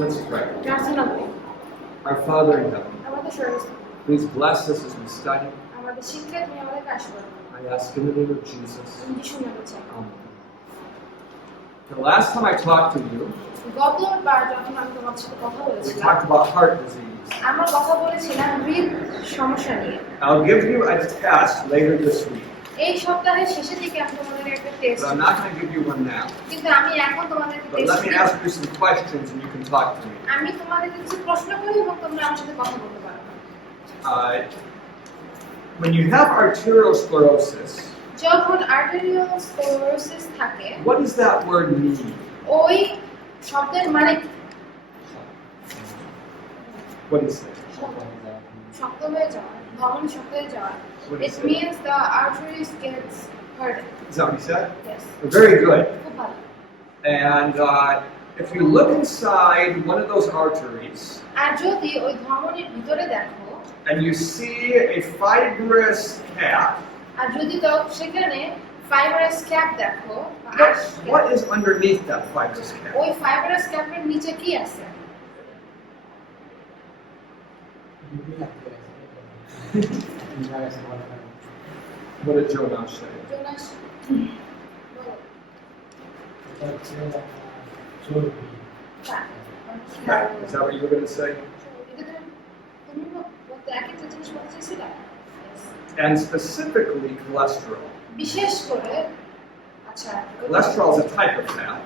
Let's pray. প্রার্থনা করি। Our Father in heaven, আমাদের স্বর্গস্থ please bless us as we study. আমাদের শিক্ষায় তুমি আমাদের কাজ করো। I ask in the name of Jesus. আমি যিশুর নামে চাই। Amen. The last time I talked to you, গতবার যখন আমি তোমার সাথে কথা we বলেছিলাম, talked about heart disease. আমরা কথা বলেছিলাম হৃদ সমস্যা নিয়ে। I'll give you a test later this week, এই সপ্তাহের শেষের দিকে আমি তোমাদের একটা test, but I'm not going to give you one now. কিন্তু আমি এখন তোমাদেরকে But test let me ask you some questions and you can talk to me. আমি তোমাদেরকে কিছু প্রশ্ন করি এবং তোমরা আমার সাথে কথা বলতে পারো। When you have arterial sclerosis, যখন আর্টেরিয়াল স্ক্লেরোসিস থাকে, what does that word mean? ওই শব্দের মানে কি? What is it? শক্ত হয়ে যাওয়া, ধমনী শক্ত হয়ে যাওয়া। What It is it? means the arteries gets hurt. Is that what you said? Yes. Very good. খুব ভালো। And if you look inside one of those arteries আর যদি ওই ধমনীর ভিতরে দেখো, and you see a fibrous cap, আর যদি সেখানে fibrous cap দেখো, what is underneath that fibrous cap? ওই ফাইবারাস ক্যাপের নিচে কি আছে? What did Jonas say? Jonas বলো। Is that what you were going to say? তুমি বলতে একটা জিনিস বলতে চাইছিলে? And specifically cholesterol. বিশেষ করে আচ্ছা Cholesterol is a type of fat.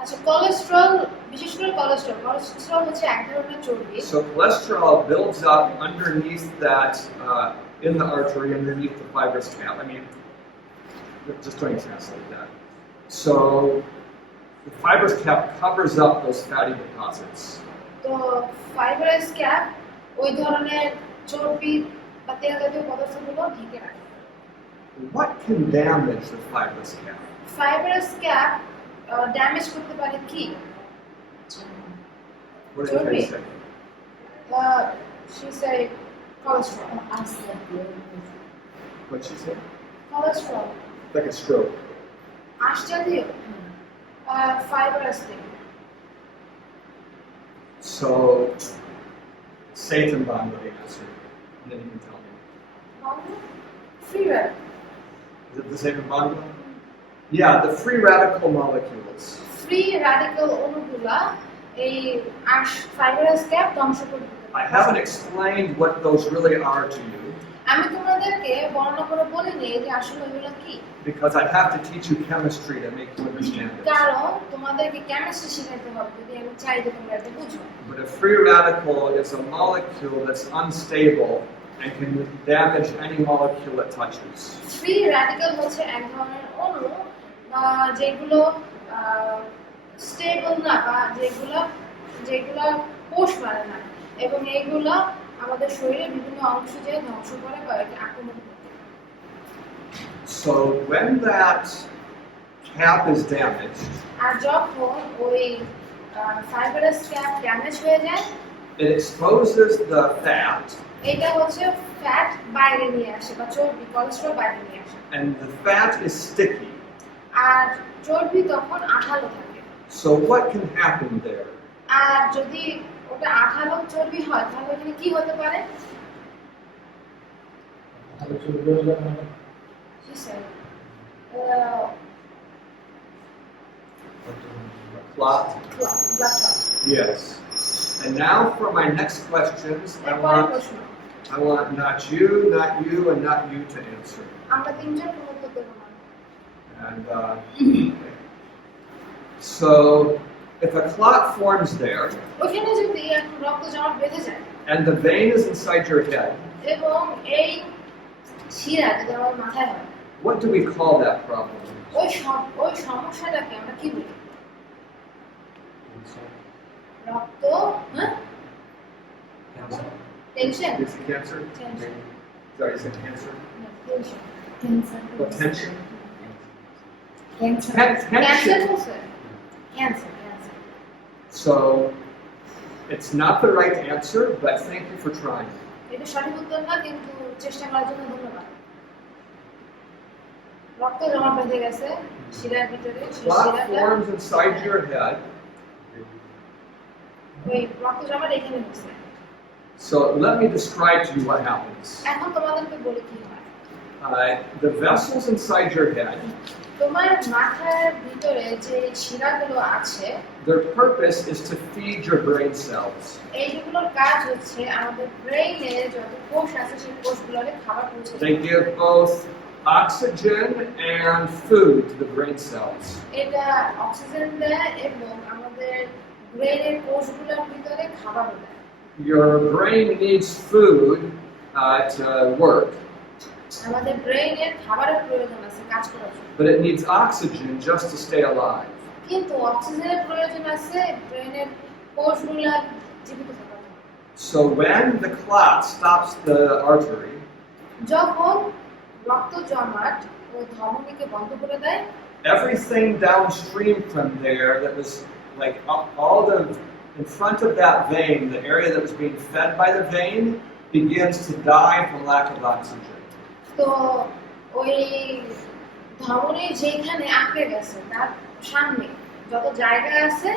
আচ্ছা কোলেস্টেরল, বিশেষ করে কোলেস্টেরল হচ্ছে এক ধরনের চর্বি। So cholesterol builds up underneath that, in the artery, underneath the fibrous cap. I mean, just trying to translate that. So the fibrous cap covers up those fatty deposits. তো fibrous cap ওই ধরনের চর্বি বা তেল জাতীয় পদার্থগুলো ঢেকে রাখে। What can damage the fibrous cap? Fibrous cap damage করতে পারে কি? What did they say? She said cholesterol. What'd she say? Cholesterol. Like a stroke. আঁশ জাতীয় ফাইবারাস থেকে। So, Satan Bond would answer. And then you can tell me. Free radical. Is it the same in Bangla? Yeah, the free radical molecules. Free radical অণুগুলা এই আঁশ fibrous cap ধ্বংস করে দিতে I পারে। haven't explained what those really are to you আমি তোমাদেরকে বর্ণনা করে বলিনি যে আসলে এগুলো কি, because I'd have to teach you chemistry to make you understand it. কারণ তোমাদেরকে কেমিস্ট্রি শিখাতে হবে যদি আমি চাই যে তোমরা এটা বুঝো। But a free radical is a molecule that's unstable and can damage any molecule it touches. Free radical হচ্ছে এক ধরনের অণু যেগুলো স্টেবল না বা যেগুলো কোষ মারে না, এবং এইগুলো আমাদের শরীরের বিভিন্ন অংশ যে ধ্বংস করে বা আক্রমণ করে। So when that cap is damaged, আর যখন ওই ফাইবারাস ক্যাপ ড্যামেজ হয়ে যায়, it exposes the fat, এটা হচ্ছে ফ্যাট বাইরে নিয়ে আসে বা চর্বি কোলেস্টেরল বাইরে নিয়ে আসে, and the fat is sticky. আর চর্বি তখন আঠালো থাকে। So what can happen there? আর যদি ওটা আঠালো চর্বি হয় তাহলে এখানে কি হতে পারে? She said, Clot? blood clot. Yes. And now for my next questions, এরপরে প্রশ্ন, I want not you, and not you to answer. আমরা তিনজন কোনো উত্তর দেব না। And so, if a clot forms there, ওখানে যদি এখন রক্ত জমাট বেঁধে যায় and the vein is inside your head, এবং এই শিরা যদি আমার মাথায় হয়, what do we call that problem? ওই সমস্যাটাকে আমরা কি বলি? রক্ত tension. Is it cancer? Tension. Sorry, is it cancer? Tension What, tension? Cancer Tension. হচ্ছে cancer. So, it's not the right answer, but thank you for trying. এটা সঠিক উত্তর না, কিন্তু চেষ্টা করার জন্য ধন্যবাদ। রক্ত জমা বেঁধে গেছে শিরার ভিতরে, Clot forms inside your head, ওই রক্ত জমাট এখানে হচ্ছে। So let me describe to you what happens. এখন তোমাদেরকে বলি কি হয়। The vessels inside your head, তোমার মাথার ভিতরে যে শিরাগুলো আছে, their purpose is to feed your brain cells. এইগুলোর কাজ হচ্ছে আমাদের ব্রেইনে যত কোষ আছে সেই কোষগুলোকে খাবার পৌঁছে দেয়। They give both oxygen and food to the brain cells. এটা অক্সিজেন দেয় এবং আমাদের ব্রেইনের কোষগুলোর ভিতরে খাবার দেয়। Your brain needs food to work, আমাদের ব্রেইনের খাবারের প্রয়োজন আছে কাজ করার জন্য, but it needs oxygen just to stay alive. কিন্তু অক্সিজেনের প্রয়োজন আছে ব্রেইনের কোষগুলো জীবিত থাকার জন্য। So when the clot stops the artery, যখন রক্ত জমাট ও ধমনীকে বন্ধ করে দেয়, everything downstream from there that was like all the in front of that vein, the area that was being fed by the vein, begins to die from lack of oxygen. তো ওই ধমনী যেখানে আটকে গেছে তার সামনে যত জায়গা আছে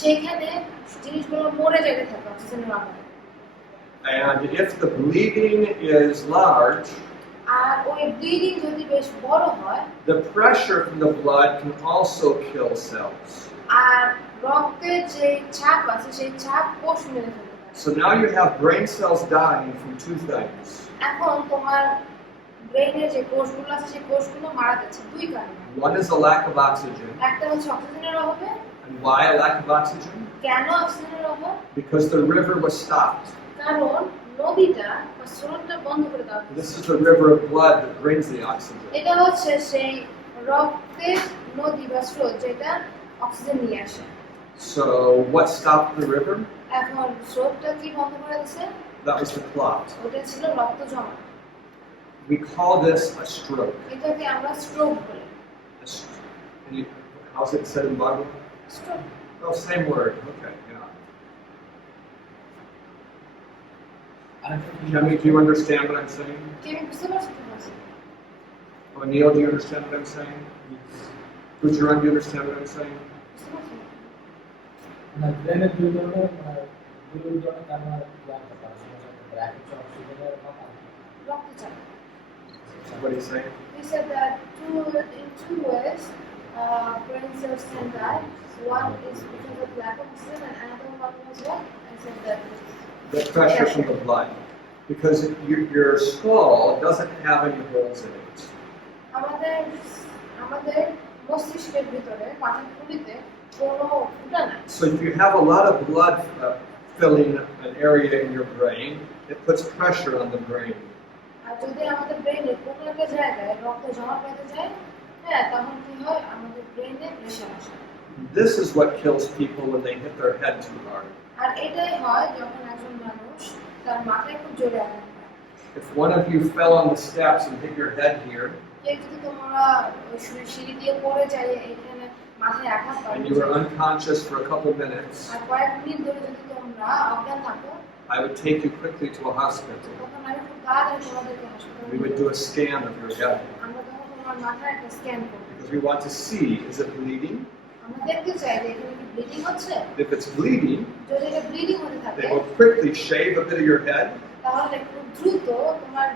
সেখানে জিনিসগুলো মরে যেতে থাকে অক্সিজেনের অভাবে। And if the bleeding is large, আর ওই ব্লিডিং যদি বেশ বড় হয়, the pressure from the blood can also kill cells. আর রক্তের যে চাপ আছে সেই চাপ কোষ মেরে ফেলতে পারে। So now you have brain cells dying from two things. এখন তোমার ব্রেইনে যে কোষগুলো আছে সেই কোষগুলো মারা যাচ্ছে দুই কারণে। One is a lack of oxygen. একটা হচ্ছে অক্সিজেনের অভাবে। And why a lack of oxygen? কেন অক্সিজেনের অভাব? Because the river was stopped. কারণ নদীটা বা স্রোতটা বন্ধ করে দেওয়া হয়েছে। This is the river of blood that brings the oxygen. এটা হচ্ছে সেই রক্তের নদী বা স্রোত যেটা অক্সিজেন নিয়ে আসে। So what stopped the river? এখন স্রোতটা কি বন্ধ করে দিয়েছে? That was the clot. ওটা ছিল রক্ত জমা। We call this a stroke. এটাকে আমরা স্ট্রোক বলি। How's it said in Bible? Stroke. Oh, same word. Okay, yeah. Jimmy, do you understand what I'm saying? কি আমি বুঝতে পারছি কি বলছি? Oh, Neil, do you understand what I'm saying? Gujarat, do you understand what I'm saying? বুঝতে পারছি? না ব্রেনের দুই ধরনের কারণ জানতে পারছি ব্র্যাকেট অক্সিজেনের কথা রক্তচাপ। What do you say? He said that in two ways, brain cells can die. One is because of lack of oxygen, and another one was what? I said that The pressure from the blood. Because your skull doesn't have any holes in it. আমাদের মস্তিষ্কের ভিতরে মাথার খুলিতে কোনো ফুটা নাই। So if you have a lot of blood filling an area in your brain, it puts pressure on the brain. আর যদি আমাদের ব্রেইনে কোনো একটা জায়গায় রক্ত জমা পেতে যায়, হ্যাঁ, তখন কি হয় আমাদের ব্রেইনে প্রেশার আসে। This is what kills people when they hit their head too hard. আর এটাই হয় যখন একজন মানুষ তার মাথায় খুব জোরে আঘাত পায়। If one of you fell on the steps and hit your head here, কেউ যদি তোমরা ওই সিঁড়ি দিয়ে পড়ে যায় এখানে মাথায় আঘাত পায় and you were unconscious for a couple minutes, আর কয়েক মিনিট ধরে যদি তোমরা অজ্ঞান থাকো, I would take you quickly to a hospital. তখন আমি খুব তাড়াতাড়ি তোমাদেরকে হাসপাতালে We would do a scan of your head আমরা তখন তোমার মাথায় একটা স্ক্যান করব। because we want to see, is it bleeding? আমরা দেখতে চাই যে এখানে কি ব্লিডিং হচ্ছে। If it's bleeding, যদি এটা ব্লিডিং হতে থাকে they will quickly shave a bit of your head তাহলে খুব দ্রুত তোমার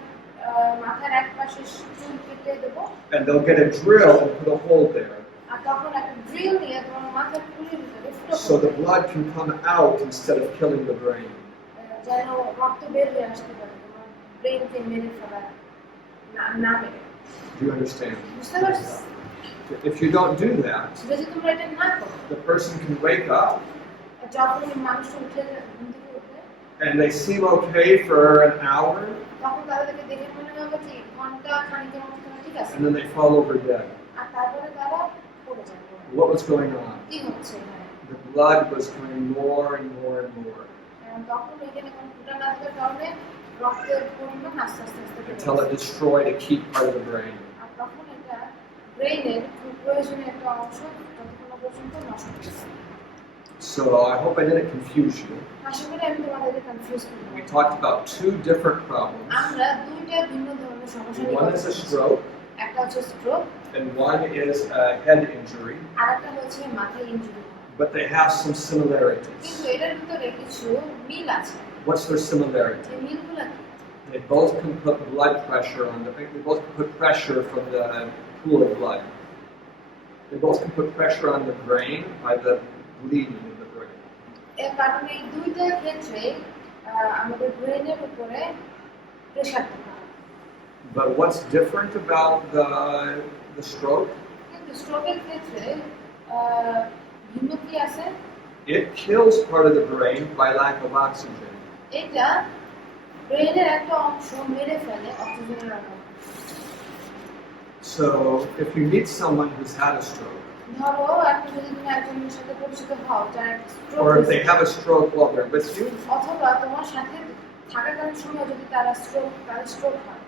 মাথার এক পাশে চুল কেটে দেবো and they'll get a drill and put a hole there আর তখন একটা ড্রিল নিয়ে তোমার মাথার খুলির ভিতরে ফুটো so the blood can come out instead of killing the brain. যেন রক্ত বের হয়ে আসতে পারে তোমার ব্রেনকে মেরে ফেলা না মেরে। Do you understand? বুঝতে পারছো? If you don't do that, যদি তোমরা এটা না করো, the person can wake up যখন মানুষটা উঠে ঘুম থেকে ওঠে and they seem okay for an hour তখন তাদেরকে দেখে মনে হবে কি ঘন্টা খানিকের মতো তোমার ঠিক আছে, and then they fall over dead. আর তারপরে তারা পড়ে যায়। What was going on? কি হচ্ছে এখানে? The blood was coming more and more and more তখন এখানে কোনো ফুটা না থাকার কারণে রক্তের পরিমাণ আস্তে আস্তে বেড়ে until it যাচ্ছে। destroyed a key part of the brain. আর তখন এটা ব্রেইনের খুব প্রয়োজনীয় একটা অংশ যতক্ষণ পর্যন্ত নষ্ট হচ্ছে। So I hope I didn't confuse you. আশা করি আমি তোমাদেরকে কনফিউজ করব We না। talked about two different problems. আমরা দুইটা ভিন্ন ধরনের সমস্যা নিয়ে One কথা is a বলছি। stroke একটা হচ্ছে stroke and one is a head injury. আর একটা হচ্ছে মাথায় injury. but they have some similarities. কিন্তু এটার ভিতরে কিছু মিল আছে। What's their similarity? এই মিলগুলো কি? They both can put blood pressure on they both can put pressure from the pool of blood. They both can put pressure on the brain by the bleeding of the brain. এর কারণে এই দুইটা ক্ষেত্রে আমাদের ব্রেনের উপরে প্রেসার পড়ে। But what's different about the stroke? কিন্তু স্ট্রোকের ক্ষেত্রে ভিন্ন কি আছে? It kills part of the brain by lack of oxygen. এটা ব্রেনের একটা অংশ মেরে ফেলে অক্সিজেনের অভাবে। So if you meet someone who's had a stroke, ধরো আপনি যদি তুমি একজনের সাথে পরিচিত হও যার stroke or if they have a stroke while they're with you, অথবা তোমার সাথে থাকাকালীন সময় যদি তার স্ট্রোক হয়,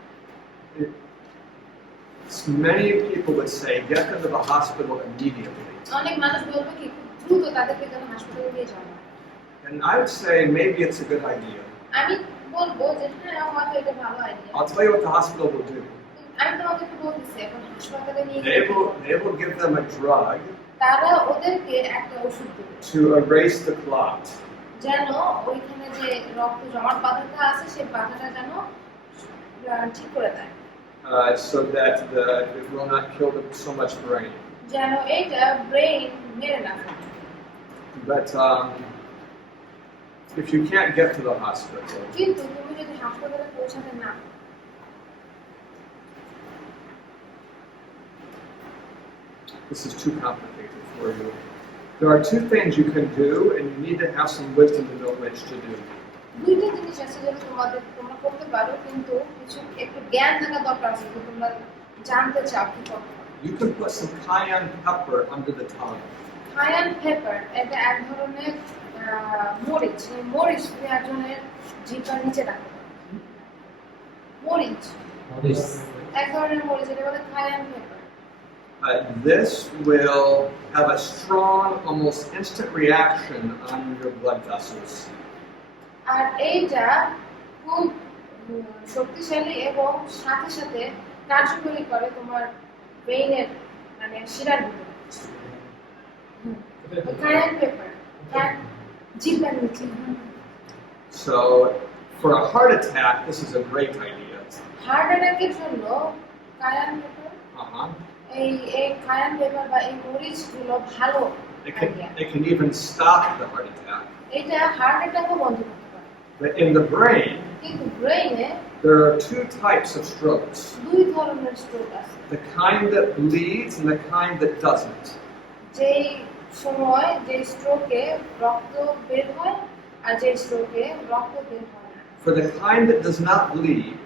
many people would say, get them to the hospital immediately. অনেক মানুষ বলবে কি দ্রুত তাদেরকে যেন হাসপাতালে নিয়ে যাওয়া হয়। And I would say maybe it's a good idea. আমি বলবো যে হ্যাঁ হয়তো এটা ভালো idea. I'll tell you what the hospital will do. আমি তোমাকে একটু বলতেছি এখন হাসপাতালে নিয়ে They will give them a drug তারা ওদেরকে একটা ওষুধ দেবে to erase the clot. যেন ওইখানে যে রক্ত জমাট বাঁধাটা আছে সেই বাধাটা যেন ঠিক করে দেয়, So that it will not kill so much brain. যেন এইটা ব্রেন মেরে না ফেলে। But if you can't get to the hospital, কিন্তু তুমি যদি হাসপাতালে পৌঁছাতে না this is too complicated for you. There are two things you can do, and you need to have some wisdom to know which to do. দুইটা জিনিস আছে যেটা তোমরা করতে পারো, কিন্তু কিছু একটু জ্ঞান থাকা দরকার আছে যে তোমরা জানতে চাও কি করতে হবে। You can put some cayenne pepper under the tongue. Kayan পেপার এটা এক ধরনের মরিচ, এই মরিচ তুমি একজনের জিহ্বার নিচে রাখতে পারো। মরিচ এক ধরনের মরিচ, এটা বলে Kayan paper. This will have a strong, almost instant reaction on your blood vessels. আর এইটা খুব শক্তিশালী এবং সাথে সাথে কার্যকরী করে তোমার ব্রেইনের মানে শিরার ভিতরে। কায়ান পেপার জিহ্বার নিচে। So, for a heart attack, this is a great idea. Heart অ্যাটাকের জন্য কায়ান পেপার এই কায়ান পেপার বা এই মরিচগুলো ভালো idea. It can even stop the heart attack. এটা হার্ট অ্যাটাকও বন্ধ করতে পারে। But in the brain, কিন্তু ব্রেইনে there are two types of strokes. দুই ধরনের স্ট্রোক আছে, The kind that bleeds and the kind that doesn't. যেই সময় যে স্ট্রোকে রক্ত বের হয় আর যে স্ট্রোকে রক্ত বের হয় না। For the kind that does not bleed,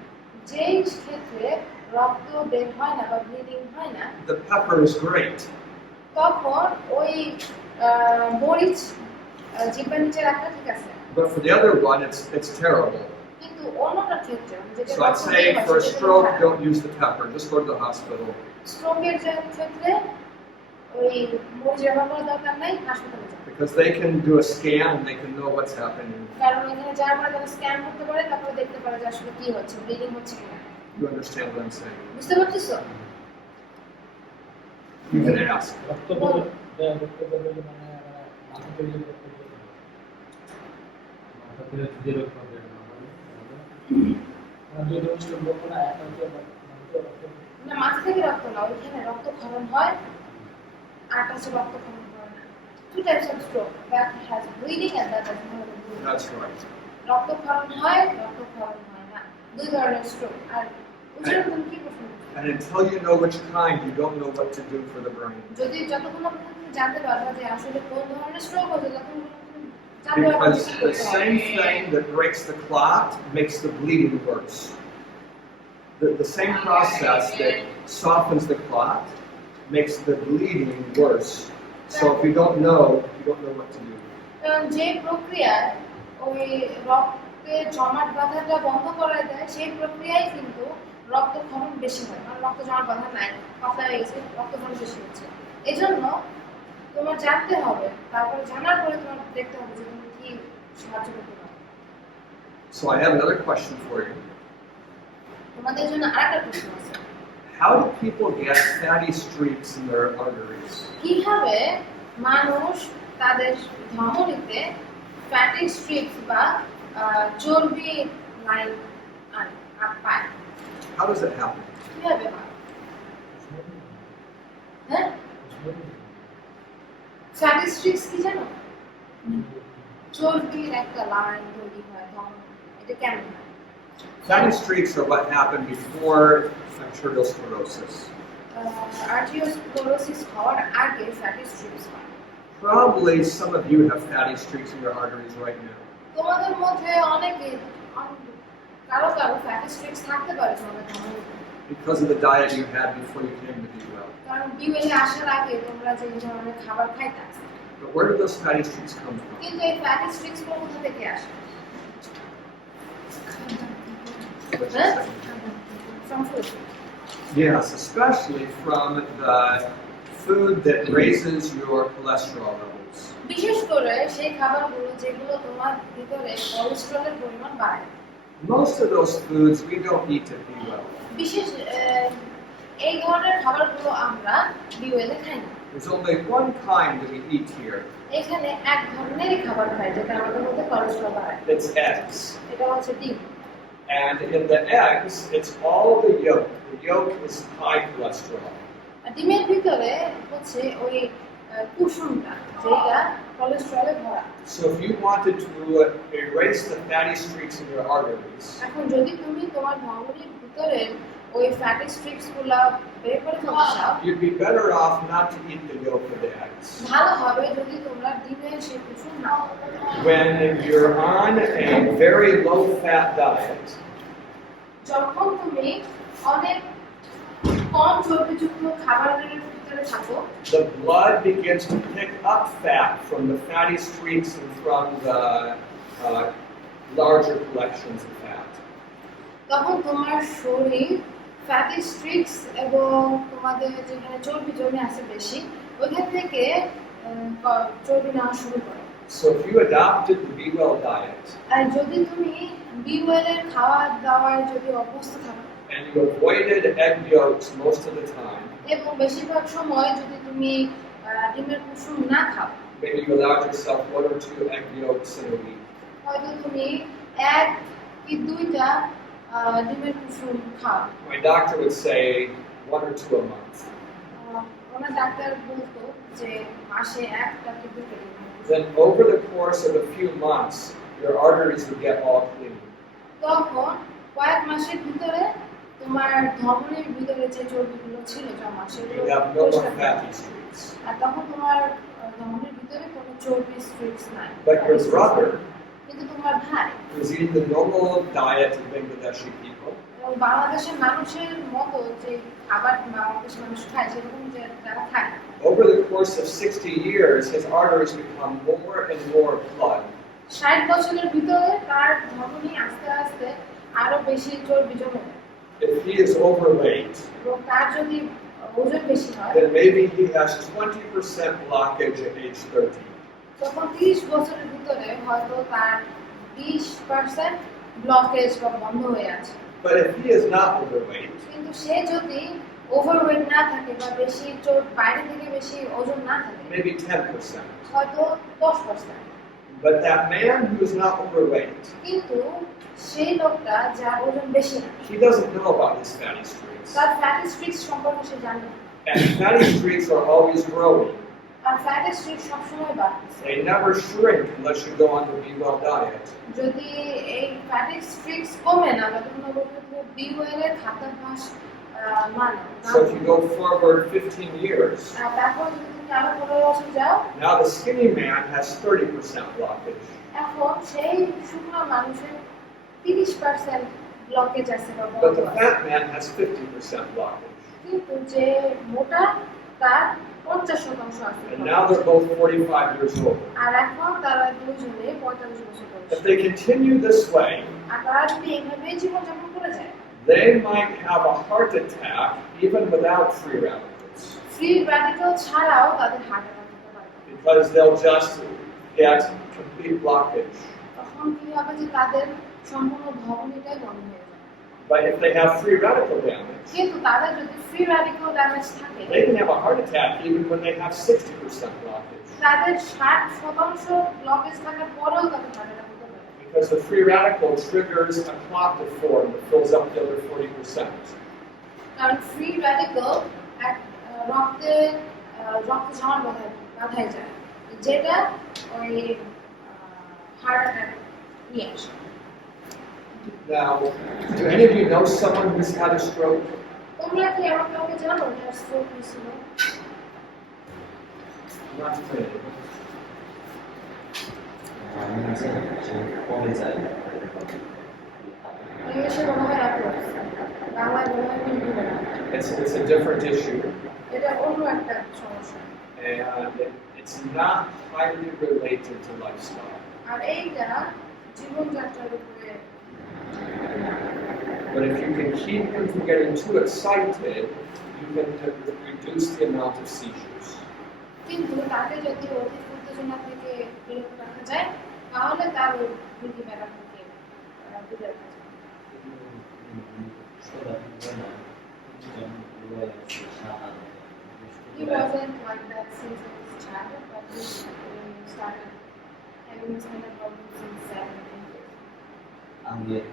যেই ক্ষেত্রে রক্ত বের হয় না বা ব্লিডিং হয় না, the pepper is great. তখন ওই মরিচ জিহ্বার নিচে রাখা ঠিক আছে। But for the other one, it's terrible. কিন্তু অন্যটা ক্ষেত্রে যেটা So I'd say for a stroke, don't use the pepper. Just go to the hospital. স্ট্রোকের ক্ষেত্রে ওই মরিচ ব্যবহার করার দরকার নাই, হাসপাতালে যাও। Because they can do a scan and they can know what's happening. কারণ এখানে যাওয়ার পরে তারা স্ক্যান করতে পারে, তারপরে দেখতে পারে যে আসলে কি হচ্ছে, ব্লিডিং হচ্ছে কিনা। You understand what I'm saying? বুঝতে পারতেছো? You can ask. না, মাথা থেকে রক্ত না, ওইখানে রক্তক্ষরণ হয় আর কাছে রক্তক্ষরণ হয় না। Two types of stroke, that has bleeding and that does not have bleeding. That's right. রক্তক্ষরণ হয়, রক্তক্ষরণ হয় না, দুই ধরনের স্ট্রোক। আর উচ্চারণ তুমি কি প্রশ্ন? And until you know which kind, you don't know what to do for the brain. যদি যতক্ষণ না তুমি জানতে পারবে যে আসলে কোন ধরনের স্ট্রোক হচ্ছে, তখন তুমি জানতে পারবে Because কি the করতে হবে। same thing that breaks the clot makes the bleeding worse. The same process that softens the clot makes the bleeding worse. So if you don't know what to do. কারণ যে প্রক্রিয়ায় ওই রক্তের জমাট বাঁধাটা বন্ধ করে দেয়, সেই প্রক্রিয়ায় কিন্তু রক্তক্ষরণ বেশি হয়, কারণ রক্ত জমাট বাঁধা নাই, পাতলা হয়ে গেছে, রক্তক্ষরণ বেশি হচ্ছে। এজন্য তোমার জানতে হবে, তারপরে জানার পরে তোমার দেখতে হবে যে তুমি কি সাহায্য করতে পারো। So I have another question for you. তোমাদের জন্য আরেকটা প্রশ্ন আছে। How do people get fatty streaks in their arteries? কিভাবে মানুষ তাদের ধমনীতে ফ্যাটি স্ট্রিপস বা চর্বি লাইন পায়। How does it happen? কিভাবে হয়? হ্যাঁ, ফ্যাটি স্ট্রিপস কি জানো? চর্বির একটা লাইন তৈরি হয় ধমনী। এটা কেমন হয়? Fatty streaks are what happened before arterial sclerosis. Arterial sclerosis হওয়ার আগে ফ্যাটি স্ট্রিপস হয়। Probably some of you have fatty streaks in your arteries right now. তোমাদের মধ্যে অনেকে কারো কারো ফ্যাটি স্ট্রিপস থাকতে পারে তোমাদের ধমনীতে, Because of the diet you had before you came to be well. কারণ বিওএলে আসার আগে তোমরা যে ধরনের খাবার খাইতে। But where do those fatty streaks come from? কিন্তু এই ফ্যাটি স্ট্রিপস কোথা থেকে আসে? What's that say? From food. Yes, especially from the food that raises your cholesterol levels. বিশেষ করে সেই খাবারগুলো যেগুলো তোমার ভিতরে কোলেস্টেরলের পরিমাণ বাড়ায়। Most of those foods we don't eat to be well. বিশেষ এই ধরনের খাবারগুলো আমরা বিওএলে খাই না। There's only one kind that we eat here. এখানে এক ধরনেরই খাবার খাই যেটা আমাদের মধ্যে কোলেস্টেরল বাড়ায়। It's eggs. এটা হচ্ছে ডিম। And in the eggs, it's all the yolk. The yolk is high cholesterol. আর ডিমের ভিতরে হচ্ছে ওই কুসুমটা যেটা কোলেস্টেরলে ভরা। So if you wanted to erase the fatty streaks in your arteries, এখন যদি তুমি তোমার ধমনীর ভিতরে ওই ফ্যাটি স্ট্রিপসগুলো বের করে ফেলতে চাও, you'd be better off not to eat the yolk of the eggs. ভালো হবে যদি তোমরা ডিমের সেই কুসুম নাও। When you're on a very low-fat diet, যখন তুমি অনেক কম চর্বিযুক্ত খাবারের ভিতরে থাকো, the blood begins to pick up fat from the fatty streaks and from the larger collections of fat. তখন তোমার শরীর ফ্যাটি স্ট্রিপস এবং তোমাদের যেখানে চর্বি জমে আছে বেশি ওইখান থেকে চর্বি নেওয়া শুরু করে। So if you adopted the Be Well diet আর যদি তুমি বিওএল এর খাওয়া দাওয়ায় যদি অভ্যস্ত থাকো and you avoided egg yolks most of the time, এবং বেশিরভাগ সময় যদি তুমি ডিমের কুসুম না খাও, maybe you allowed yourself 1 or 2 egg yolks in a week, হয়তো তুমি এক কি দুইটা ডিমের কুসুম খাও, my doctor would say 1 or 2 a month. ওনার ডাক্তার বলতো যে মাসে একটা কি দুটো ডিমের কুসুম। Then over the course of a few months, your arteries would get all clean. তখন কয়েক মাসের ভিতরে তোমার ধমনীর ভিতরে যে চর্বিগুলো ছিল জমা সেগুলো You have no more পরিষ্কার হয়ে fatty যাবে। streaks. আর তখন তোমার ধমনীর ভিতরে কোনো চর্বি স্ট্রিপস নাই। But your brother, কিন্তু তোমার ভাই who's eating the normal diet of Bangladeshi people, এবং বাংলাদেশের মানুষের মতো যে খাবার বাংলাদেশের মানুষ খায় সেরকম যে যারা খায়, over the course of 60 years, his arteries become more and more plugged. 60 বছরের ভিতরে তার ধমনী আস্তে আস্তে আরো বেশি চর্বি জমে যায়। If he is overweight, এবং তার যদি ওজন বেশি হয় then maybe he has 20% blockage at age 30. তখন 30 বছরের ভিতরে হয়তো তার 20% ব্লকেজ বা বন্ধ হয়ে আছে। But if he is not overweight, কিন্তু সে যদি ওভারওয়েট না থাকে বা বেশি বাইরে থেকে বেশি ওজন না থাকে maybe 10%. হয়তো 10%। But that man who is not overweight, কিন্তু সেই লোকটা যার ওজন বেশি না he doesn't know about his fatty streaks. তার ফ্যাটি স্ট্রিক্স সম্পর্কে সে জানে না। And fatty streaks are always growing. আর ফ্যাটি স্ট্রিক্স সবসময় বাড়ছে। They never shrink unless you go on the Be Well diet. যদি এই ফ্যাটি স্ট্রিক্স কমে না যতক্ষণ না পর্যন্ত বিওএল এর খাদ্যাভ্যাস মানো। So if you go forward 15 years, তারপর যদি তুমি আরো 15 বছর যাও, now the skinny man has 30% blockage. এখন সেই শুকনো মানুষের 30% ব্লকেজ আছে বা But বন্ধ the আছে। fat man has 50% blockage. কিন্তু যে মোটা তার 50% আছে। And now they're both 45 years old. আর এখন তারা দুজনে 45 বছর বয়স। If they continue this way, আর তারা যদি এইভাবে জীবনযাপন করে যায়, they might have a heart attack even without free radicals. Free radical ছাড়াও তাদের হার্ট অ্যাটাক হতে পারে। Because they'll just get complete blockage. তখন কি হবে যে তাদের সম্পূর্ণ ধমনীটাই বন্ধ হয়ে যাবে। But if they have free radical damage, কিন্তু তাদের যদি ফ্রি র্যাডিক্যাল ড্যামেজ থাকে they can have a heart attack even when they have 60% blockage. তাদের 60% ব্লকেজ থাকার পরেও তাদের হার্ট অ্যাটাক হতে পারে Because the free radical triggers a clot to form that fills up the other 40%. কারণ ফ্রি র্যাডিক্যাল রক্তে জমাট বাঁধায় যায় যেটা ওই হার্ট অ্যাটাক নিয়ে আসে Now, do any of you know someone who's had a stroke? তোমরা কি আমার কাউকে জানো যার স্ট্রোক হয়েছিল Not many. ইংলিশে মনে হয় রাখো বাংলায় মনে হয় কিন্তু It's a different issue, এটা অন্য একটা সমস্যা and it's not highly related to lifestyle. আর এইটা জীবনযাত্রার উপরে But if you can keep him from getting too excited, you can reduce the amount of seizures. কিন্তু তাকে যদি অধিক উত্তেজনা থেকে বিরত রাখা যায় তাহলে তার বৃদ্ধি বেড়া থেকে দূরে রাখা যায় He wasn't like that since he was a child, but he started having this kind of problem since 17 years.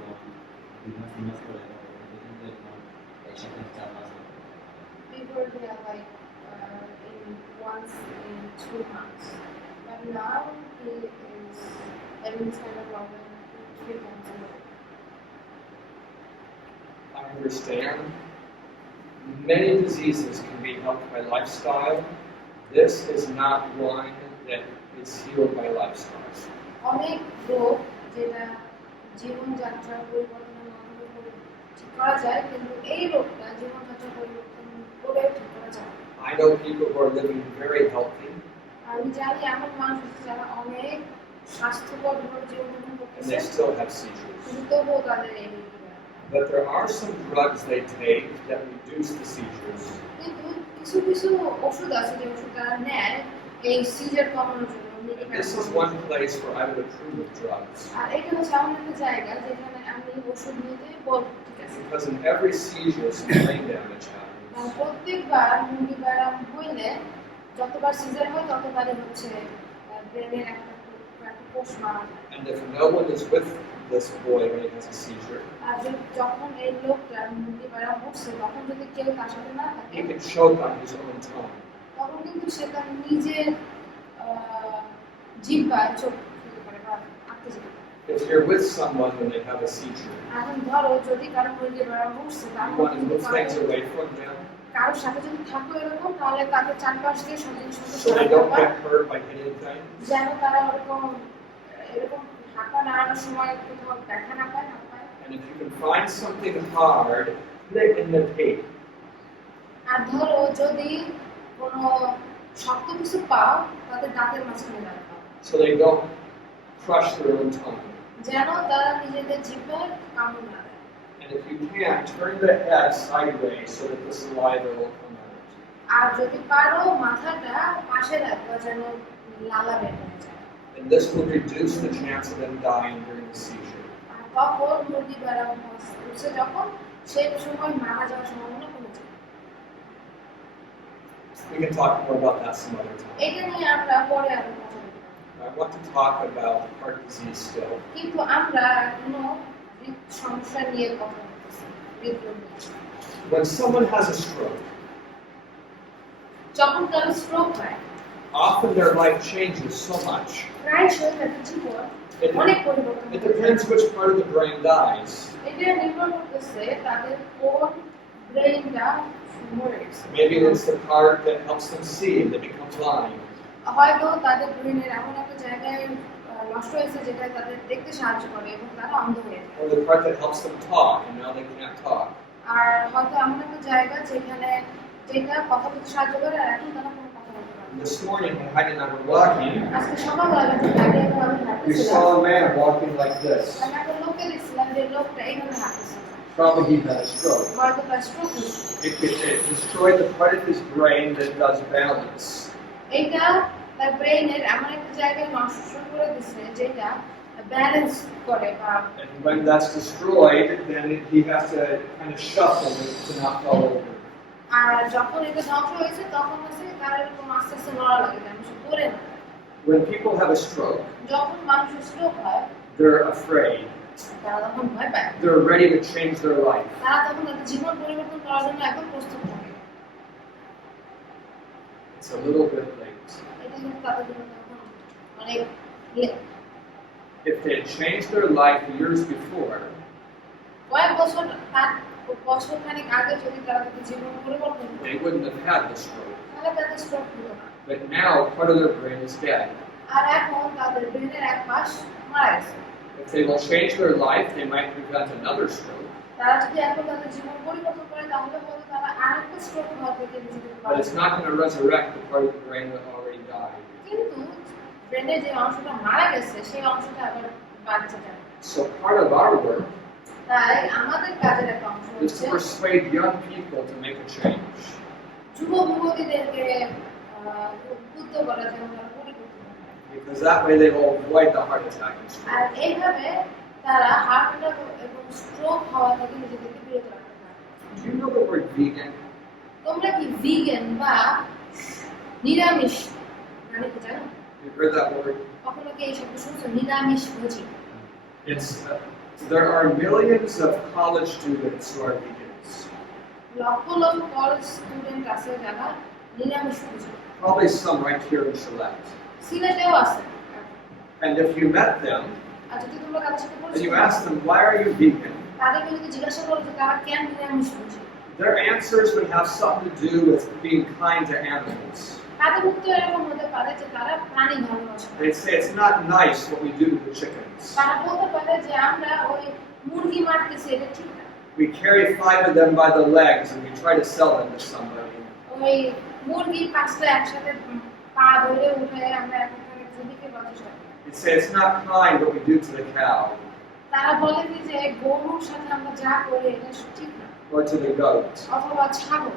Before they are like once in 2 months, but now he is having this kind of problem 3 times a year. I understand. Many diseases can be helped by lifestyle. This is not one that is healed by lifestyle. অনেক রোগ যেটা জীবনযাত্রা পরিবর্তনের মাধ্যমে ঠিক করা যায় কিন্তু এই রোগটা জীবনযাত্রা পরিবর্তন করে ঠিক করা যায় I know people who are living very healthy, আমি জানি এমন মানুষ আছে যারা অনেক স্বাস্থ্যকর জীবনযাপন and করতেছে they still have seizures. কিন্তু তবুও তাদের এই রোগটা But there are some drugs they take that reduce the seizures. কিন্তু কিছু কিছু ওষুধ আছে যে ওষুধ তারা নেয় এই সিজার কমানোর জন্য And this is one place where I would approve of drugs. আর এটা হচ্ছে এমন একটা জায়গা যেখানে আমি ওষুধ নিতে বলবো ঠিক আছে Because in every seizure, some brain damage happens. প্রত্যেকবার মুরগি ব্যায়াম হইলে যতবার সিজার হয় ততবারই হচ্ছে ব্রেনের একটা কোষ মারা And if no one is with this boy when he has a seizure, আর যখন এই লোকটা মুরগি ব্যায়াম হচ্ছে তখন যদি কেউ তার সাথে না থাকে he can choke on his own tongue. তখন কিন্তু সে তার নিজের জিহ্বায় চোখ খেতে পারে বা আটকে যেতে পারে If you're with someone when they have a seizure, এখন ধরো যদি কারো মুরগি ব্যায়াম হচ্ছে you want to move things away from them কারোর সাথে যদি থাকো এরকম তাহলে তাকে চারপাশ দিয়ে সঙ্গে সঙ্গে so they don't get hurt by hitting things. যেন তারা এরকম হাঁটা নাড়ানোর সময় কোথাও দেখা না পায় না পায় And if you can find something hard, put it in the tape. আর ধরো যদি কোনো শক্ত কিছু পাও তাদের দাঁতের মাঝখানে রাখো So they don't crush their own tongue. যেন তারা নিজেদের জিহ্বার কামড় না দেয় And if you can, turn the head sideways so that the saliva will come out. আর যদি পারো মাথাটা পাশে রাখো যেন লালা বের হয়ে যায় And this will reduce the chance of them dying during the seizure. আর তখন মুরগি ব্যায়াম হচ্ছে যখন সেই সময় মারা যাওয়ার সম্ভাবনা কমে যায় We can talk more about that some other time. এটা নিয়ে আমরা পরে আরো কথা বলবো I want to talk about heart disease still. কিন্তু আমরা এখনো সমস্যা নিয়ে কথা বলতেছি হৃদরোগ নিয়ে When someone has a stroke, যখন কারো স্ট্রোক হয় often their life changes so much. প্রায় শরীরের জীবন অনেক পরিবর্তন It depends which part of the brain dies. এটা নির্ভর করতেছে তাদের কোন ব্রেইনটা মরে গেছে Maybe it's the part that helps them see and they become blind. হয়তো তাদের ব্রেইনের এমন একটা জায়গায় নষ্ট হয়েছে যেটা তাদের দেখতে সাহায্য করে এবং তারা অন্ধ হয়ে যায় Or the part that helps them talk and now they can't talk. আর হয়তো এমন একটা জায়গা যেটা কথা বলতে সাহায্য করে আর এখন তারা কোনো কথা বলতে পারে না This morning when Heidi and I were walking, আজকে সকালবেলা যখন দাঁড়িয়ে আমি we হাঁটতেছিলাম saw a man walking like this. আমি একটা লোককে দেখছিলাম যে লোকটা এইভাবে হাঁটতেছিল Probably he had a stroke. হয়তো তার স্ট্রোক হয়েছে It destroyed the part of his brain that does balance. এইটা তার ব্রেইনের এমন একটা জায়গায় নষ্ট করে দিচ্ছে যেটা ব্যালেন্স করে বা And when that's destroyed, then he has to kind of shuffle it to not fall over. আর যখন এটা ধ্বংস হয়েছে তখন হচ্ছে তার এরকম আস্তে আস্তে লড়া লাগে যেন সে পড়ে না। When people have a stroke, যখন মানুষের স্ট্রোক হয় they're afraid. তারা তখন ভয় পায়, They're ready to change their life. তারা তখন তাদের জীবন পরিবর্তন করার জন্য একদম প্রস্তুত থাকে। It's a little bit late. এটা কিন্তু তাদের জন্য তখন অনেক late। If they had changed their life years before, কয়েক বছর খানিক আগে যদি তারা তাদের জীবন পরিবর্তন করে they wouldn't have had the stroke. তাহলে তাদের স্ট্রোক হতো না। But now, part of their brain is dead. আর এখন তাদের ব্রেনের এক পাশ মারা গেছে। If they will change their life, they might prevent another stroke. তারা যদি এখন তাদের জীবন পরিবর্তন করে তাহলে হয়তো তারা আরেকটা স্ট্রোক হওয়া থেকে নিজেকে But বাঁচাতে it's not going to resurrect the part of the brain that already died. কিন্তু ব্রেনের যে অংশটা মারা গেছে সেই অংশটা আবার বাঁচতে যায়। So part of our work তাই আমাদের কাজের একটা অংশ is to হচ্ছে persuade young people to make a change. যুবক-যুবতীদেরকে উদ্বুদ্ধ করা যেন তারা পরিবর্তন হয়। Because that way they will avoid the heart attack and আর stroke. এইভাবে তারা হার্ট অ্যাটাক এবং স্ট্রোক হওয়া থেকে নিজেদেরকে বিরত রাখতে পারে। Do you know the word vegan? তোমরা কি ভিগান বা নিরামিষ মানে কি জানো? You've heard that word? কখনো কি এই শব্দ শুনছো? নিরামিষ ভোজী। It's there are millions of college students who are vegans. Lakh lakh college student আছে যারা নিরামিষ ভোজী। Probably some right here in Gillette. সিলেটেও আছে। And if you met them আর যদি তোমরা তাদের সাথে and পরিচিত you হও, ask them, why are you vegan? তাদেরকে যদি জিজ্ঞাসা করো যে তারা কেন নিরামিষ ভোজী, Their answers would have something to do with being kind to animals. তাদের উত্তর এরকম হতে পারে যে তারা প্রাণী ভালোবাসে। They'd say it's not nice what we do to the chickens. তারা বলতে পারে যে আমরা ওই মুরগি মারতেছি এটা ঠিক না। We carry 5 of them by the legs and we try to sell them to somebody. ওই মুরগি পাঁচটা একসাথে পা ধরে উঠে আমরা একটা জীবিকা প্রচেষ্টা করি। They'd say it's not kind what we do to the cow তারা বলে যে গরুর সাথে আমরা যা করি এটা ঠিক না, or to the goat. অথবা ছাগল।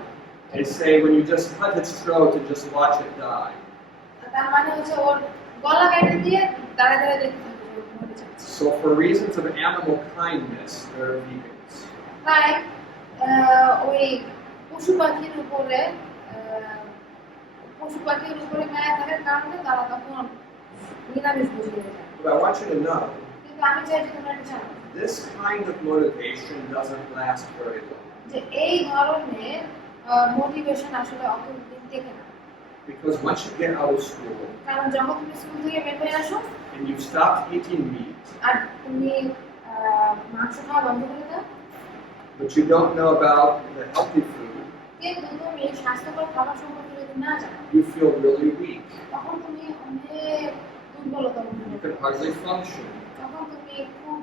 They say when you just cut its throat and just watch it die. তার মানে হচ্ছে ওর গলা কেটে দিয়ে দাঁড়ে দাঁড়ে দেখতে থাকবে ওর মরে যাচ্ছে। So for reasons of animal kindness, they're vegans. তাই ওই পশু পাখির উপরে মায়া থাকার কারণে তারা তখন নিরামিষ ভোজী হয়ে যায়। But I want you to know, কিন্তু আমি চাই যে তোমরা এটা জানো this kind of motivation doesn't last very long. যে এই ধরনের মোটিভেশন আসলে অতদিন টেকে না। Because once you get out of school কারণ যখন তুমি স্কুল থেকে বের হয়ে আসো and you've stopped eating meat, আর তুমি মাংস খাওয়া বন্ধ করে দাও, but you don't know about the healthy food, কিন্তু তুমি স্বাস্থ্যকর খাবার সম্পর্কে যদি না জানো you feel really weak. তখন তুমি অনেক দুর্বলতা অনুভব You করো। can hardly function. তখন তুমি খুব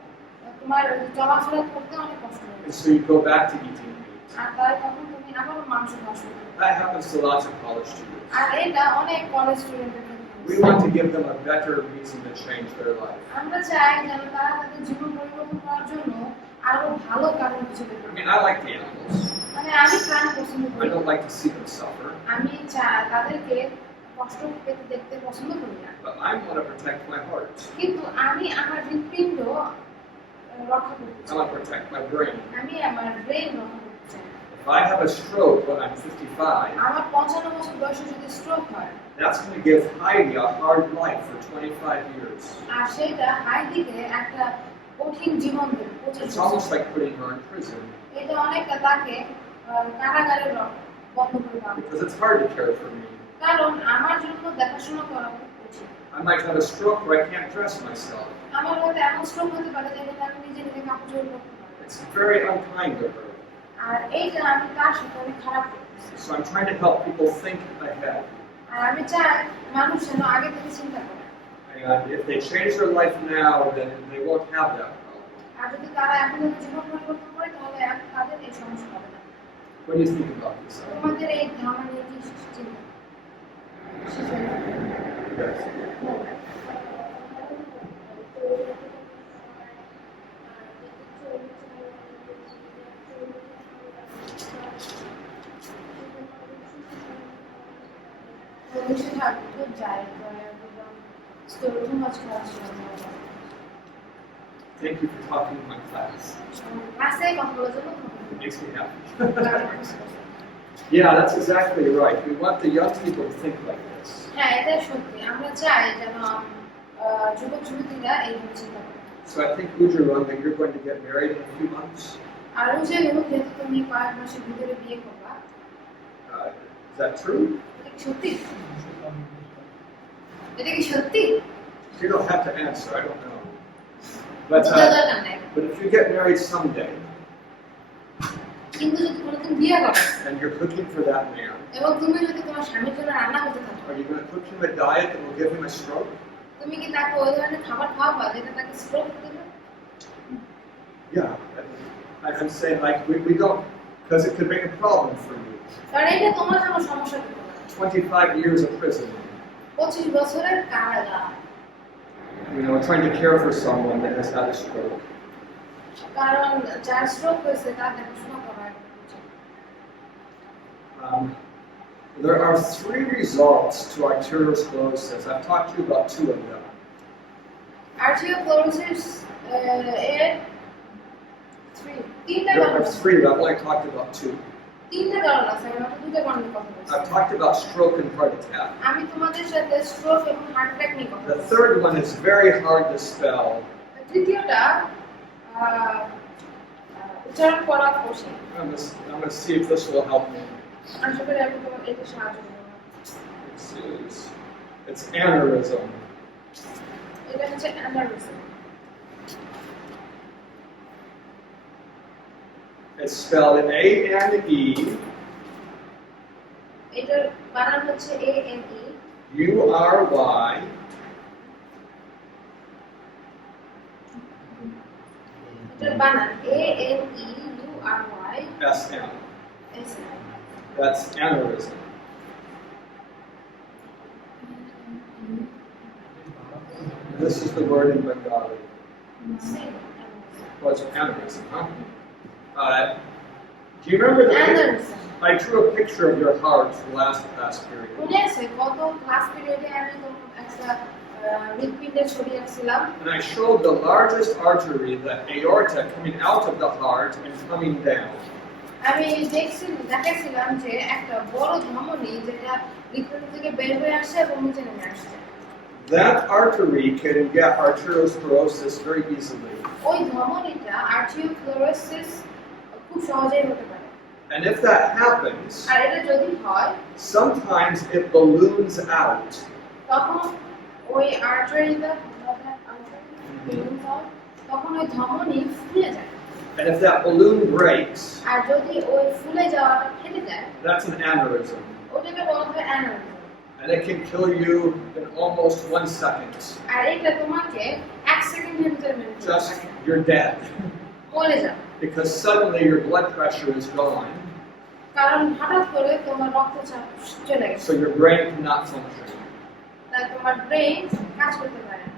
তোমার চলাফেরা করতে অনেক কষ্ট হয়। And so you go back to eating meat. আর তাই তখন তুমি আবার মাংস খাওয়া শুরু করো। That happens to lots of college students. আর এটা অনেক কলেজ স্টুডেন্টের ক্ষেত্রে We হচ্ছে। want to give them a better reason to change their life. আমরা চাই যেন তারা তাদের জীবন পরিবর্তন করার জন্য আরো ভালো কারণ খুঁজে বের I করে। mean, I like the animals. মানে আমি প্রাণী পছন্দ I করি, don't like to see them suffer, আমি চাই তাদেরকে কষ্ট পেতে দেখতে পছন্দ করি না, but I want to protect my heart. কিন্তু আমি আমার হৃৎপিণ্ড রক্ষা করতে I চাই, want to protect my brain. আমি আমার ব্রেন রক্ষা করতে চাই। If I have a stroke when I'm 55, আমার 55 বছর বয়সে যদি স্ট্রোক হয় that's going to give Heidi a hard life for 25 years. আর সেটা হাইদিকে একটা কঠিন জীবন দেবে 25 It's বছর। almost like putting her in prison এটা অনেকটা তাকে কারাগারে বন্ধ করে দেওয়া, because it's hard to care for me. কারণ আমার জন্য দেখাশোনা করা খুব কঠিন। I might have a stroke where I can't dress myself. আমার হয়তো এমন স্ট্রোক হতে পারে যেখানে আমি নিজে কাপড় চোপড় করতে পারি, It's very unkind of her. আর এইটা আমি তার সাথে অনেক খারাপ করতেছি। So I'm trying to help people think ahead. আর আমি চাই মানুষ যেন আগে থেকে চিন্তা করে, And if they change their life now, then they won't have that problem. আর যদি তারা এখন থেকে জীবন পরিবর্তন করে তাহলে তাদের এই সমস্যা হবে না। What do you think about this? তোমাদের এই ধারণা নিয়ে কি চিন্তা? Yes. We should have good diet, right? We don't store too much cholesterol in our body. Thank you for talking in my class. ক্লাসে কথা বলার জন্য It makes me happy. ধন্যবাদ। Yeah, that's exactly right. We want the young people to think like this. হ্যাঁ, এটা সত্যি। আমরা চাই যেন যুবক-যুবতীরা এইভাবে চিন্তা করে। So I think, Ujaran, that you're going to get married in a few months. আর যেহেতু তুমি কয়েক মাসের ভিতরে বিয়ে করবা, Is that true? এটা কি সত্যি? এটা কি সত্যি? You don't have to answer. I don't know. But if you get married someday কিন্তু যদি কোনোদিন বিয়ে করো and you're cooking for that man, এবং তুমি যদি তোমার স্বামীর জন্য রান্না করতে থাকো, are you going to cook him a diet that will give him a stroke? তুমি কি তাকে ওই ধরনের খাবার খাওয়াবা যেটা তাকে স্ট্রোক দেবে? Yeah. I'm saying like we don't, because it could make a problem for you. কারণ এটা তোমার জন্য সমস্যা হতে পারে। 25 years of prison. 25 বছরের কারাগার। Trying to care for someone that has had a stroke. কারণ যার স্ট্রোক হয়েছে তার দেখাশোনা করা There are 3 results to arterial sclerosis. I've talked to you about 2 of them. Arterial sclerosis এর 3 There are 3, but I've only talked about 2. 3টা কারণ আছে, আমি মাত্র 2টা কারণে কথা বলছি। I've talked about stroke and heart attack. আমি তোমাদের সাথে স্ট্রোক এবং হার্ট অ্যাটাক নিয়ে কথা The বলছি। third one is very hard to spell. তৃতীয়টা উচ্চারণ করা কঠিন। I'm going to see if this will help me. আশা করি আমি তোমাকে এতে সাহায্য করব। It's aneurysm. এটা হচ্ছে অ্যানারিজম। It's spelled A-N-E. এটার বানান হচ্ছে A-N-E U-R-Y. এটার বানান A-N-E-U-R-Y S-M. S-M That's aneurysm. This is the word in Bengali. What's aneurysm, huh? Do you remember the Aneurysm. I drew a picture of your heart last class period. মনে আছে গত ক্লাস পিরিয়ডে আমি তোমাকে একটা হৃৎপিণ্ডের ছবি আঁকছিলাম। And I showed the largest artery, the aorta, coming out of the heart and coming down. আমি দেখাচ্ছিলাম যে একটা বড় ধমনী যেটা হৃৎপিণ্ড থেকে বের হয়ে আসছে এবং নিচে নেমে আসছে। That artery can get arterial sclerosis very easily. ওই ধমনীটা আর্টিরিয়াল স্ক্লেরোসিস খুব সহজেই হতে পারে। And if that happens, আর এটা যদি হয়, sometimes it balloons out. তখন ওই আর্টারিটা তখন ওই ধমনী ফুলে যায়। And if that balloon breaks, আর যদি ওই ফুলে যাওয়াটা ফেটে যায়, that's an aneurysm. ওটাকে বলা হয় অ্যানারিজম। And it can kill you in almost 1 second. আর এটা তোমাকে 1 সেকেন্ডের ভিতরে মেরে ফেলতে Just, পারে। you're dead. মরে যাবে। Because suddenly your blood pressure is gone, কারণ হঠাৎ করে তোমার রক্তচাপ চলে গেছে। so your brain cannot function. তাই তোমার ব্রেন কাজ করতে পারে না।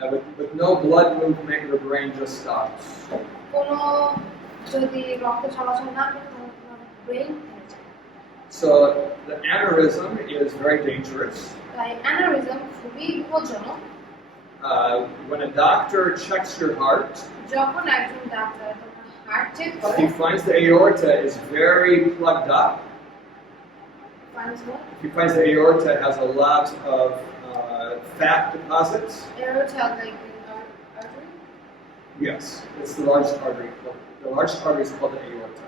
Now, with no blood movement, your brain just stops. কোনো যদি রক্ত চলাচল না করে তাহলে তোমার ব্রেন থেমে যায়। So the aneurysm is very dangerous. তাই অ্যানারিজম খুবই বিপজ্জনক। When a doctor checks your heart, যখন একজন ডাক্তার তোমার হার্ট চেক করে, he finds the aorta is very plugged up. He finds the aorta has a lot of fat deposits. Yes, it's the largest artery. The largest artery is called the aorta.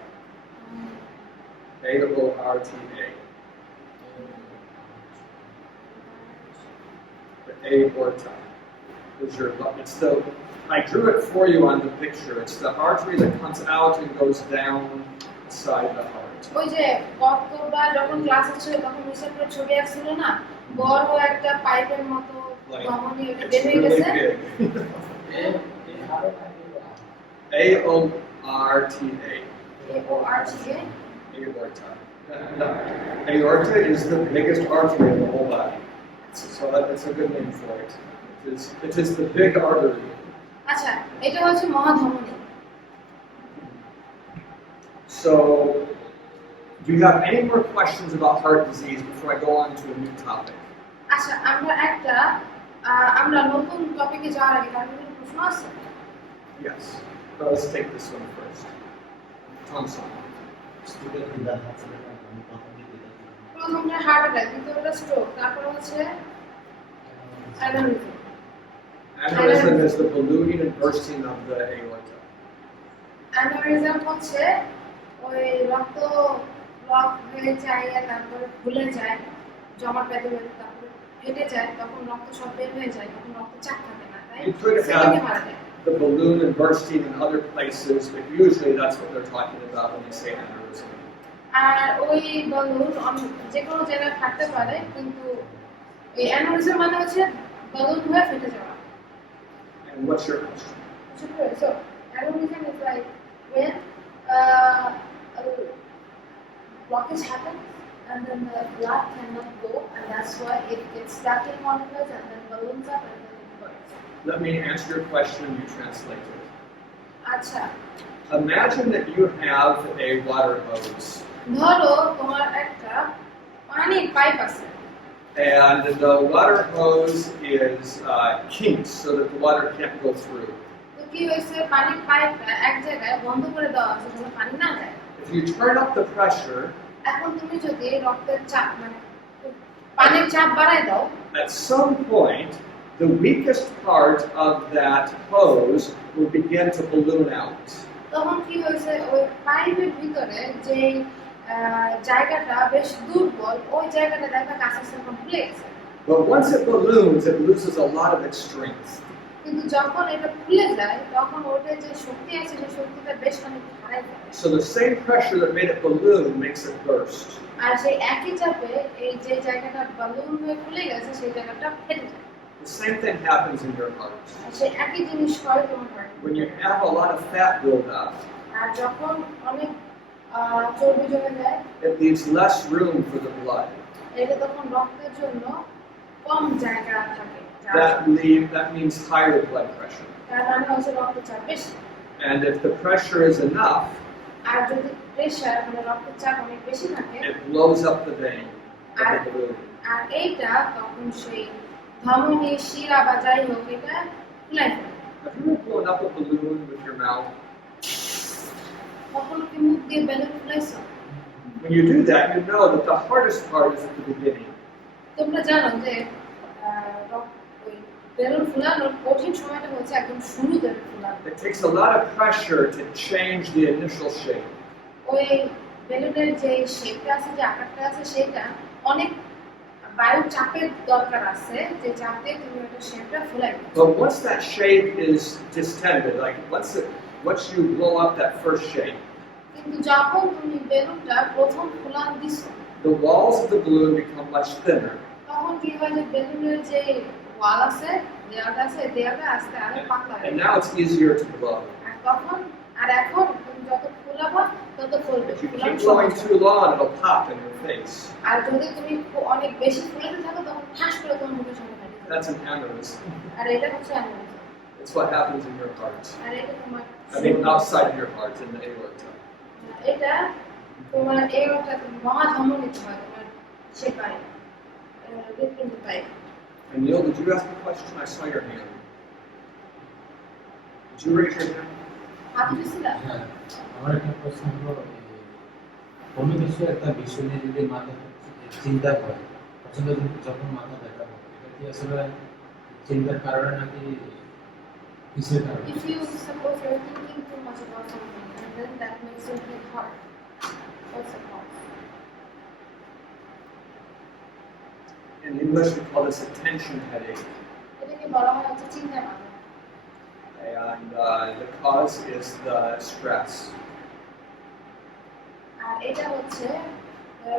A-O-R-T-A. The aorta is your. It's the. I drew it for you on the picture. It's the artery that comes out and goes down inside the heart. ওই যে গতবার যখন ক্লাসে ছিল তখন মিস্টার ছবি আসছিল না, বড় একটা পাইপের মতো ধমনী ওটা বের হয়ে গেছে। A-O-R-T-A. A-O-R-T-A. Aorta. Aorta is the biggest artery in the whole body. So that's a good name for it. It is the big artery. আচ্ছা, এটা হচ্ছে মহাধমনী। So, do you have any more questions about heart disease before I go on to a new topic? আচ্ছা, আমরা নতুন টপিকে যাওয়ার আগে কারণ প্রশ্ন আছে। Yes. But let's take this one first. Tonsil. Student বিদাত আছে না আমি প্রথম দিকে বিদাত প্রথমটা হার্ট অ্যাটাক, দ্বিতীয়টা স্ট্রোক, তারপর হচ্ছে aneurysm. Aneurysm is the ballooning and bursting of the aorta. Aneurysm হচ্ছে ওই রক্ত ব্লক হয়ে যায়, তারপরে ফুলে যায়, জমাট বেঁধে বেঁধে তারপরে ফেটে যায়, তখন রক্ত সব বের হয়ে যায়, তখন রক্ত চাপ থাকে না, তাই You could সেকেন্ডে মারা have যায়। the balloon and bursting in other places, but usually that's what they're talking about when they say aneurysm. আর ওই বালুন যে কোনো জায়গায় থাকতে পারে, কিন্তু এই অ্যানিউরিজম মানে হচ্ছে বালুন হয়ে ফেটে যাওয়া। And what's your question? So aneurysm is like when a blockage happens and then the blood cannot go, and that's why it gets stuck in one place and then balloons up and then it bursts. Let me answer your question and you translate it. আচ্ছা, Imagine that you have a water hose ধরো তোমার একটা পানির পাইপ আছে, and the water hose is kinked so that the water can't go through. তো কি হয়েছে, পানির পাইপটা এক জায়গায় বন্ধ করে দেওয়া আছে যেন পানি না যায়। If you turn up the pressure, এখন তুমি যদি রক্তের চাপ মানে পানির চাপ বাড়ায় দাও, at some point, the weakest part of that hose will begin to balloon out. তখন কি হয়েছে, ওই পাইপের ভিতরে যে জায়গাটা বেশ দুর্বল, ওই জায়গাটা দেখা কাছে এখন ফুলে গেছে। But once it balloons, it loses a lot of its strength. কিন্তু যখন এটা ফুলে যায়, তখন ওটা যে শক্তি আছে, সেই শক্তিটা বেশ খানিক হারায় যায়। So the same pressure that made it balloon makes it burst. আর সেই একই চাপে এই যে জায়গাটা বালুন হয়ে ফুলে গেছে, সেই জায়গাটা ফেটে যায়। The same thing happens in your heart. আর সেই একই জিনিস হয় তোমার heart এ। When you have a lot of fat build up, আর যখন অনেক চর্বি জমে যায়, it leaves less room for the blood. এটা তখন রক্তের জন্য কম জায়গা থাকে, That means higher blood pressure. তার মানে হচ্ছে রক্তচাপ বেশি। And if the pressure is enough, আর যদি প্রেসার মানে রক্তচাপ অনেক বেশি থাকে, it blows up the vein of the balloon. আর এইটা তখন সেই ধমনী শিরা বা যাই হোক এটা ফুলাই ফেলে। Have you ever blown up a balloon with your mouth? কখনো কি মুখ দিয়ে বেলুন ফুলাইছো? When you do that, you know that the hardest part is at the beginning. তোমরা জানো যে ওই বেলুন ফুলানোর কঠিন সময়টা হচ্ছে একদম শুরুতে ফুলানো। It takes a lot of pressure to change the initial shape. ওই বেলুনের যে শেপটা আছে, যে আকারটা আছে, সেটা অনেক বায়ু চাপের দরকার আছে, যে চাপে তুমি ওটা শেপটা ফুলাই। But once that shape is distended, like once you blow up that first shape, কিন্তু যখন তুমি বেলুনটা প্রথম ফুলান দিছো, the walls of the balloon become much thinner. তখন কি হয় যে বেলুনের যে ওয়াল আছে, দেয়ালটা আছে, দেয়ালটা আস্তে আস্তে পাতলা হয়। And now it's easier to blow. আর এখন তুমি যত ফুলাবা তত ফুলবে। If you keep blowing too long, it'll pop in your face. আর যদি তুমি অনেক বেশি ফুলাতে থাকো, তখন ঠাস করে তোমার মুখের সামনে ফেটে যাবে। That's an aneurysm. আর এটা হচ্ছে aneurysm. It's what happens in your heart. আর এটা তোমার Outside of your heart, in the aorta. এটা তোমার এরটা মহাধমনীতে হয়, তোমার সে পায় হৃৎপিণ্ড পায়। And Neil, did you ask a question? I saw your hand. Did you raise your hand? হাত দিছিলা? হ্যাঁ, আমার একটা প্রশ্ন হলো, কোনো কিছু একটা বিষয় নিয়ে যদি মাথা চিন্তা করে, আসলে যখন মাথা ব্যথা হয়, এটা কি আসলে চিন্তার কারণে নাকি কিসের কারণে? If you suppose you're thinking too much about something and then that makes your head hurt, what's the cause? In English, we call this a tension headache. এটাকে বলা হয় হচ্ছে চিন্তা মাথা। And the cause is the stress. আর এটা হচ্ছে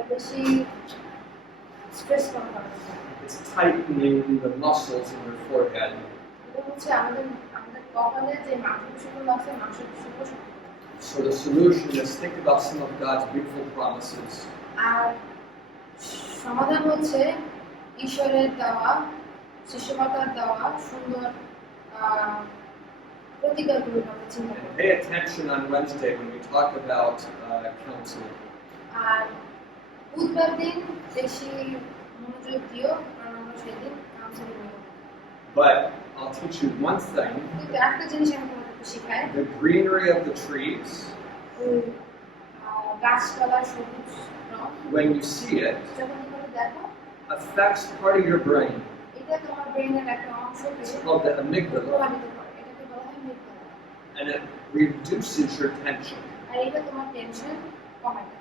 বেশি স্ট্রেস কম করা। It's tightening the muscles in your forehead. এটা হচ্ছে আমাদের কপালে যে মাংসপেশিগুলো আছে, মাংসপেশিগুলো শক্ত করে। So the solution is think about some of God's beautiful promises. আর সমাধান হচ্ছে ঈশ্বরের দেওয়া, সৃষ্টিকর্তার দেওয়া সুন্দর প্রতিজ্ঞাগুলোর কথা চিন্তা And করো। pay attention on Wednesday when we talk about counseling. আর বুধবার দিন বেশি মনোযোগ দিও, কারণ আমরা সেদিন কাউন্সিলিং করব। But I'll teach you one thing. কিন্তু একটা জিনিস আমি তোমাকে বেশি খায়। The greenery of the trees, ওই গাছপালার সবুজ রং when you see it, যখন তুমি দেখো affects part of your brain. এটা তোমার ব্রেনের একটা অংশকে It's called the amygdala, প্রভাবিত করে, এটাকে বলা হয় amygdala। and it reduces your tension. আর এটা তোমার টেনশন কমায় দেয়।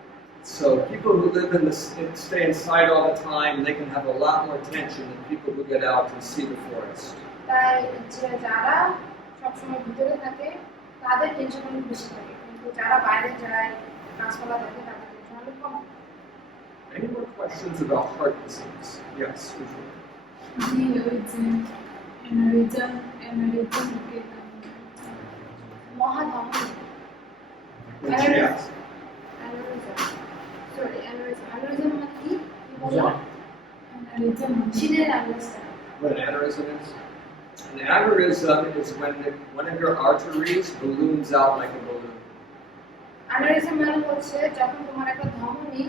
So people who live in this, stay inside all the time, they can have a lot more tension than people who get out and see the forest. তাই যে যারা সবসময় ভিতরে থাকে তাদের টেনশন অনেক বেশি থাকে, কিন্তু যারা বাইরে যায় গাছপালা দেখে তাদের টেনশন অনেক কম। Any more questions about heart disease? Yes, usually. জি ওই যে অ্যানারিজম কে মহাধমনী Which, yes. অ্যানারিজম মানে কি বলো? অ্যানারিজম শিরের understand. What an aneurysm is? An aneurysm is when one of your arteries balloons out like a balloon. অ্যানারিজম মানে হচ্ছে যখন তোমার একটা ধমনী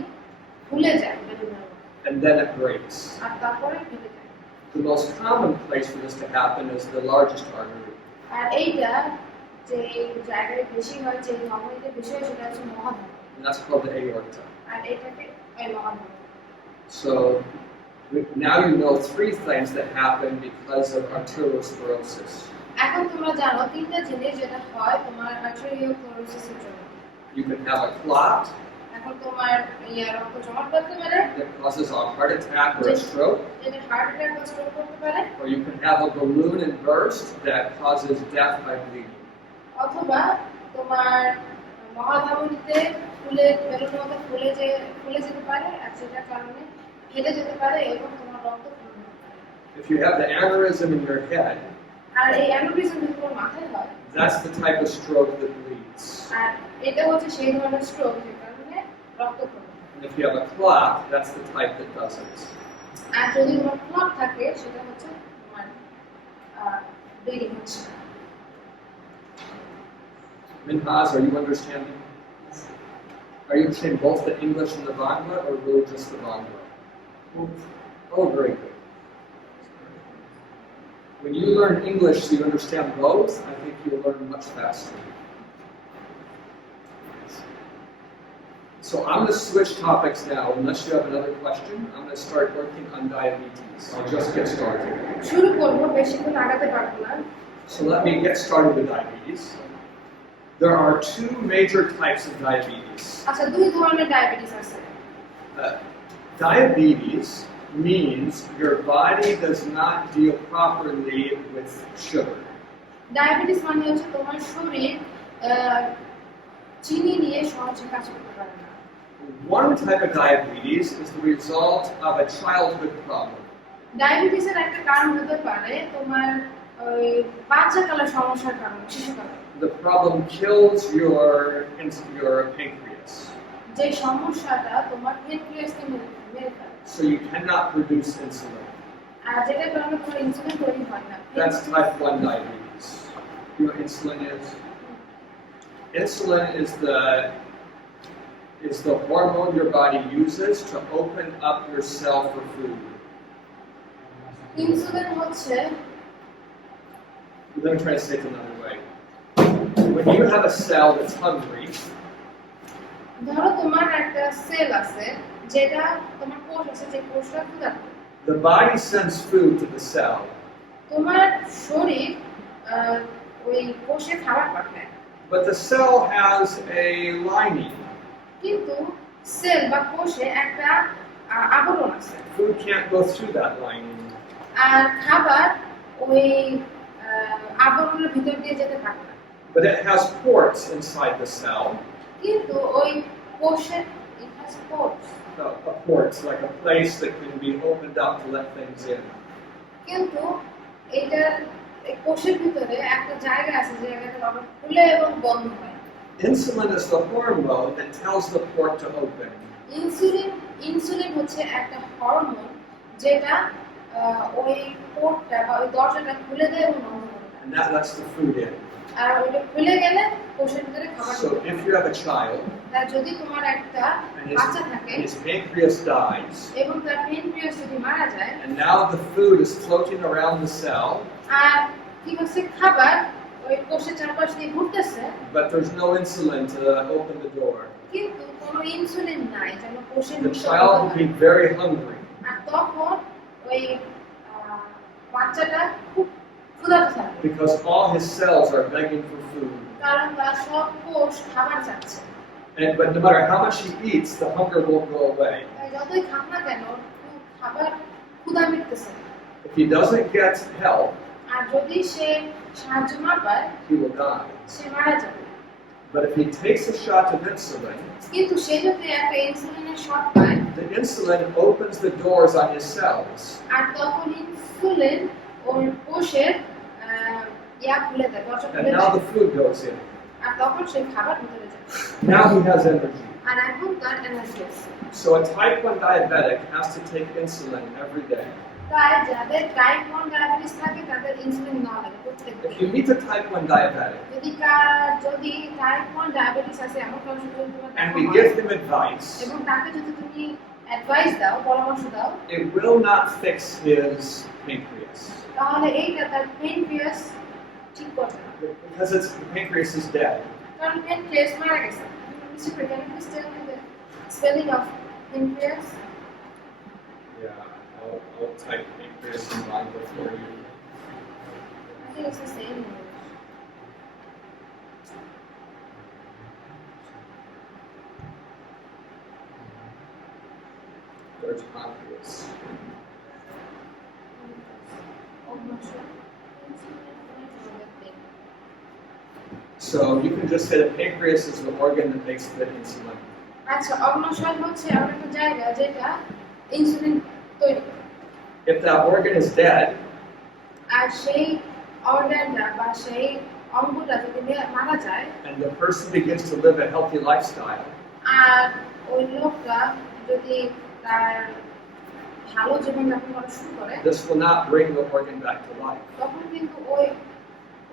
ফুলে যায় বেলুনের মতো And then it breaks. আর তারপরে ফেটে যায়। The most common place for this to happen is the largest artery. আর এইটা যে জায়গায় বেশি হয়, যে ধমনীতে বেশি হয় সেটা হচ্ছে মহাধমনী, And that's called the aorta. আর এটাকে মহাধমনী। So now you know three things that happen because of arterial sclerosis. এখন তোমরা জানো তিনটা জিনিস যেটা হয় তোমার আর্টেরিয়াল স্ক্লেরোসিসের জন্য। You can have a clot এখন তোমার রক্ত জমাট বাঁধতে পারে, that causes a heart attack or a stroke, যেটা হার্ট অ্যাটাক বা স্ট্রোক করতে পারে, or you can have a balloon and burst that causes death by bleeding. অথবা তোমার মহাধমনীতে বেলুনের মতো ফুলে যেতে পারে আর সেটার কারণে ফেটে যেতে পারে এবং তোমার রক্ত পড়তে পারে। If you have the aneurysm in your head, আর এই অ্যানোরিজম যদি তোমার মাথায় হয়, that's the type of stroke that bleeds. আর এটা হচ্ছে সেই ধরনের স্ট্রোক যে কারণে রক্ত পড়ে। And if you have a clot, that's the type that doesn't. আর যদি তোমার ক্লট থাকে সেটা হচ্ছে তোমার ব্লিডিং হচ্ছে। Minhas, are you understanding? Are you understanding both the English and the Bangla, or really just the Bangla? Oh, very good. When you learn English so you understand both, I think you'll learn much faster. So I'm going to switch topics now, unless you have another question. I'm going to start working on diabetes. I'll just get started. শুরু করব, বেশিক্ষণ আগাতে পারবো না। So let me get started with diabetes. There are two major types of diabetes. আচ্ছা, দুই ধরনের ডায়াবেটিস আছে। Diabetes means your body does not deal properly with sugar. Diabetes মানে হচ্ছে তোমার শরীর চিনি নিয়ে সহজে কাজ করতে পারে না। One type of diabetes is the result of a childhood problem. ডায়াবেটিসের একটা কারণ হতে পারে তোমার ওই বাচ্চাকালের সমস্যার কারণে, শিশুকালে। The problem kills your pancreas. যে সমস্যাটা তোমার প্যানক্রিয়াসকে মেরে ফেলে। So you cannot produce insulin. আর যেটার কারণে তোমার ইনসুলিন তৈরি হয় না। That's type 1 diabetes. You know what insulin is? Insulin is the hormone your body uses to open up your cell for food. Insulin হচ্ছে, Let me try to say it another way. When you have a cell that's hungry, ধরো তোমার একটা সেল আছে যেটা তোমার কোষ আছে, যে কোষটা ক্ষুধার্ত। the body sends food to the cell. তোমার শরীর ওই কোষে খাবার পাঠায়, But the cell has a lining. কিন্তু সেল বা কোষে একটা আবরণ আছে, Food can't go through that lining. আর খাবার ওই আবরণের ভিতর দিয়ে যেতে পারে না। But it has ports inside the cell. কিন্তু ওই কোষে it has pores, A port, like a place that can be opened up to let things in. কিন্তু এটার কোষের ভিতরে একটা জায়গা আছে যে জায়গাটা আবার খুলে এবং বন্ধ হয়। Insulin is the hormone that tells the port to open. Insulin হচ্ছে একটা হরমোন যেটা ওই পোর্টটা বা ওই দরজাটা খুলে দেয় এবং বন্ধ করে দেয়। And that lets the food in. আর ওইটা খুলে গেলে কোষের ভিতরে খাবার So ঢুকে। if you have a child তার যদি তোমার একটা and বাচ্চা থাকে his pancreas dies, এবং তার প্যানক্রিয়াস যদি মারা যায়, and now the food is floating around the cell, আর কি হচ্ছে খাবার ওই কোষের চারপাশ দিয়ে ঘুরতেছে, but there's no insulin to open the door. কিন্তু কোনো ইনসুলিন নাই যেন কোষের The মুখটা child খোলা will হয়। be very hungry আর তখন ওই বাচ্চাটা খুব ক্ষুধার্ত থাকবে, because all his cells are begging for food. কারণ তার সব কোষ খাবার চাচ্ছে। But no matter how much he eats, the hunger won't go away. তাই যতই খাক না কেন খাবার ক্ষুধা মিটতেছে না। If he doesn't get help, আর যদি সে সাহায্য না পায় he will die. সে মারা যাবে। But if he takes a shot of insulin, কিন্তু সে যদি একটা ইনসুলিনের শট পায়, the insulin opens the doors on his cells. আর তখন ইনসুলিন ওর কোষের খুলে দেয়, দরজা And খুলে now দেয়, the food goes in. আর তখন সে খাবার ভিতরে যায়। Now he has energy. আর এখন তার এনার্জি আছে। So a type 1 diabetic has to take insulin every day. তাই যাদের টাইপ 1 ডায়াবেটিস থাকে তাদের ইনসুলিন নেওয়া লাগে প্রত্যেকদিন। If you meet a type 1 diabetic যদি টাইপ 1 ডায়াবেটিস আছে এমন কারো সাথে যদি তোমার and দেখা we হয়, give him advice, এবং তাকে যদি তুমি অ্যাডভাইস দাও, পরামর্শ দাও, it will not fix his pancreas তাহলে এইটা তার পেনক্রিয়াস ঠিক করবে না, because the pancreas is dead. কারণ পেনক্রিয়াস মারা গেছে। Mr. Crick, can you please tell me the spelling of pancreas? Yeah, I'll type pancreas in Bible for you. I think it's the same word. There's pancreas. So you can just say the pancreas is the organ that makes the insulin. আচ্ছা, অগ্নাশয় হচ্ছে এমন একটা জায়গা যেটা ইনসুলিন তৈরি করে। If that organ is dead, আর সেই অর্গানটা বা সেই অঙ্গটা যদি মারা যায় and the person begins to live a healthy lifestyle, আর ওই লোকটা যদি তার ভালো জীবনযাপন করা শুরু করে, this will not bring the organ back to life. তখন কিন্তু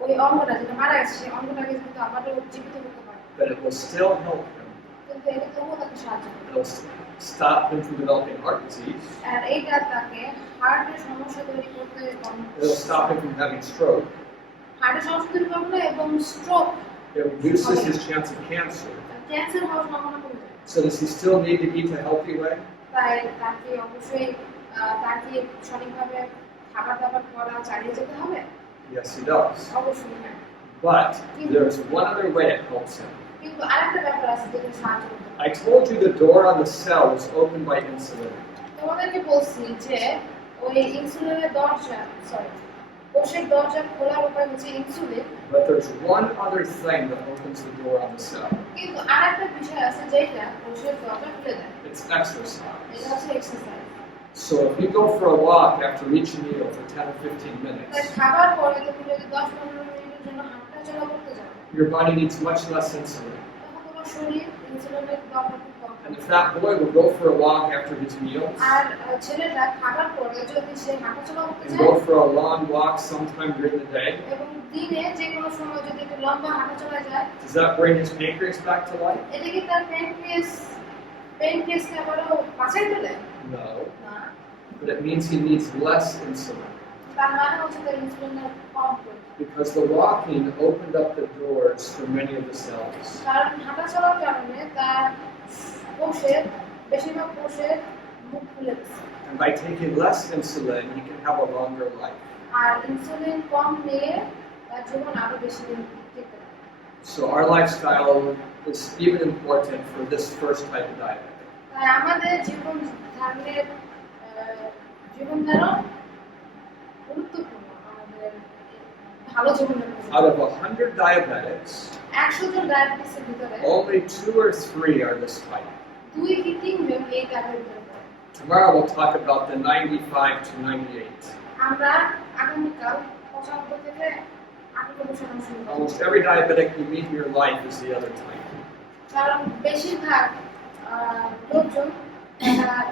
ওই অঙ্গটা যেটা মারা গেছে সেই অঙ্গটাকে কিন্তু আবারও জীবিত করতে পারে। But it will still help him. কিন্তু এটা তবুও তাকে সাহায্য করবে। It'll stop him from developing heart disease. আর এইটা তাকে হার্টের সমস্যা তৈরি করতে It'll stop him from having stroke. হার্টের সমস্যা তৈরি করবে এবং stroke, It reduces his chance of cancer. Cancer হওয়ার সম্ভাবনা কমে যায়। So does he still need to eat a healthy way? তাই তাকে অবশ্যই তাকে সঠিকভাবে খাবার দাবার করা চালিয়ে যেতে হবে। Yes, he does. অবশ্যই হ্যাঁ। But there's one other way it helps him. কিন্তু আরেকটা ব্যাপার আছে যেটা সাহায্য করতে পারে। I told you the door on the cell is opened by insulin. তোমাদেরকে বলছি যে ওই ইনসুলিনের দরজা, কোষের দরজা খোলার উপায় হচ্ছে insulin. But there's one other thing that opens the door on the cell. কিন্তু আরেকটা বিষয় আছে যেটা কোষের দরজা খুলে দেয়। It's exercise. এটা হচ্ছে exercise. So if you go for a walk after each meal for 10 or 15 তাই minutes, খাবার পরে তুমি যদি 10-15 মিনিটের জন্য হাঁটা চলা করতে যাও, your body needs much less insulin. তখন তোমার শরীর ইনসুলিনের দরকার খুব কম। And if that boy will go for a walk after his meals আর ছেলেটা খাবার পরে যদি সে হাঁটা চলা করতে and যায় go for a long walk sometime during the day, এবং দিনে যে কোনো সময় যদি একটু লম্বা হাঁটা চলা যায়, does that bring his pancreas back to life? এটা কি তার পেনক্রিয়াসকে আবারও বাঁচাই তোলে? No. না, But it means he needs less insulin. তার মানে হচ্ছে তার ইনসুলিনের কম প্রয়োজন। Because the walking opened up the doors for many of the cells. কারণ হাঁটা চলার কারণে তার বেশিরভাগ কোষের মুখ খুলে গেছে। And by taking less insulin, he can have a longer life. আর ইনসুলিন কম নিয়ে তার জীবন আরো বেশি দিন টিকতে পারে। So our lifestyle is even important for this first type of diabetic. তাই আমাদের জীবনধারণ গুরুত্বপূর্ণ, আমাদের ভালো জীবনধারণ। Out of 100 diabetics, 100 জন ডায়াবেটিসের ভিতরে only 2 or 3 are this type. 2 কি 3 জন এই টাইপের ভিতরে পড়ে। Tomorrow we'll talk about the 95 to 98. আমরা আগামীকাল 95 থেকে 98% শুরু করব। Almost every diabetic you meet in your life is the other type. কারণ বেশিরভাগ লোকজন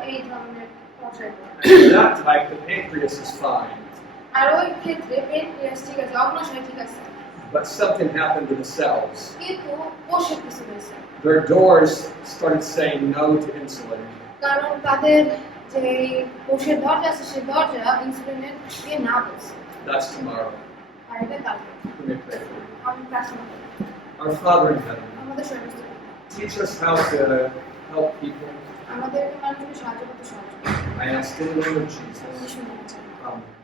এই ধরনের পর্যায়ে পড়ে। In that type, the pancreas is fine. আর ওই ক্ষেত্রে পেনক্রিয়াস ঠিক আছে, অগ্নাশয় ঠিক আছে, But something happened to the cells. কিন্তু কোষের কিছু হয়েছে। Their doors started saying no to insulin. কারণ তাদের যে কোষের দরজা আছে সেই দরজা ইনসুলিনের দিয়ে না বলছে। That's tomorrow. আর এটা কালকে Let me pray for you. আমি প্রার্থনা করি। Our Father in heaven, আমাদের সমস্ত teach us how to help people. আমাদের মানুষকে সাহায্য করতে সাহায্য করুন। I ask in the name of Jesus. যিশুর নামে চাই। Amen.